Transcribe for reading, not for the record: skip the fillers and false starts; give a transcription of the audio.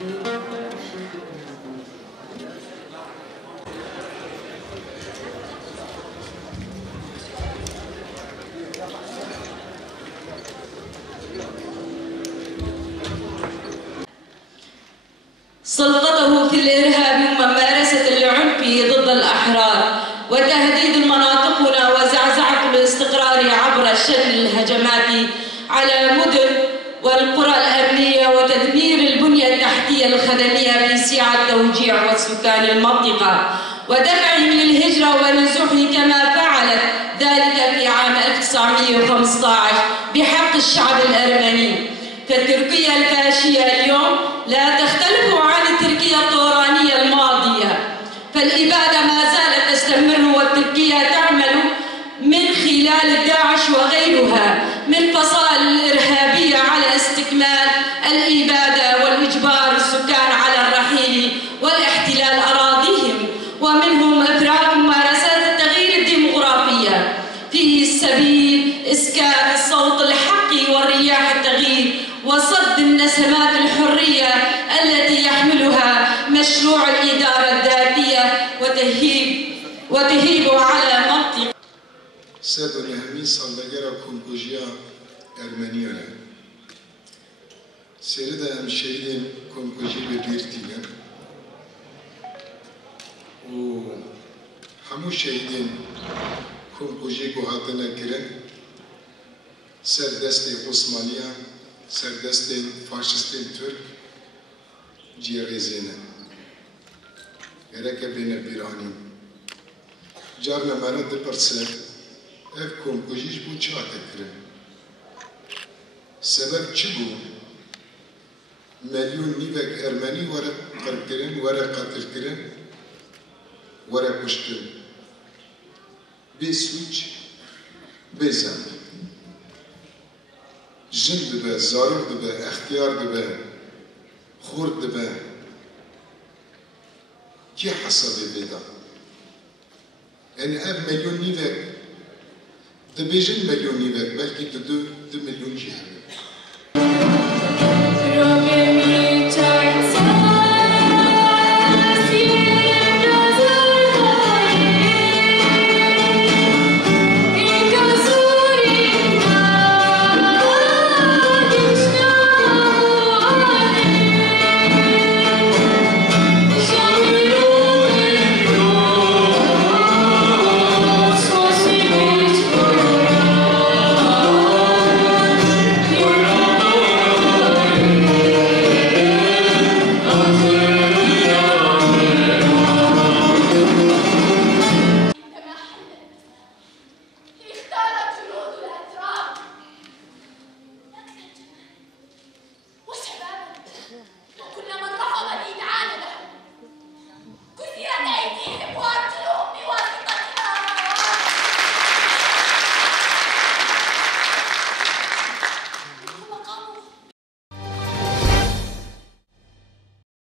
سلطته في الإرهاب وممارسة العنف ضد الأحرار وتهديد مناطقنا وزعزعة الاستقرار عبر شن الهجمات على المدن والقرى الأمنية وتدمير البنية التحتية الخدمية في سعة توجيع وسكان المنطقة ودفعهم للهجرة ونزوحه كما فعلت ذلك في عام 1915 بحق الشعب الأرمني. فتركيا الفاشية اليوم لا تختلف عن تركيا الطورانية الماضية، فالإبادة ما زالت تستمر وتركيا تعمل من خلال داعش وغيرها من فصائل الإرهابية على استكمال الإبادة والإجبار السكان على الرحيل والاحتلال أراضيهم، ومنهم إفراغ ممارسات التغيير الديمغرافية فيه السبيل إسكان الصوت الحقي والرياح التغيير وصد النسمات الحرية التي يحملها مشروع الإدارة الذاتية وتهيب على منطقة سادة نهمي صلقرا كومبوجيا أرمنيا سيردا مشاهدين كومبوجي ببيرتينا وحمو شاهدين كومبوجي كوهاتنا كرن سردستي عثمانية سردستي فاشستين ترك جيريزينا هركا بين بيراني جارنا مانا دبرسه ev kompojiş bu çağdakirin. Sebep çi bu? Milyon nivek Ermeni vere kırkirin, vere katilkirin, vere kuşkirin. Bir suç, bir zem. Jin dibe, zarur dibe, ihtiyar dibe, xur dibe. Ki hasabı beda? Yani ev milyon nivek دبيجن مليون يبقى بلكي 2 مليون جهة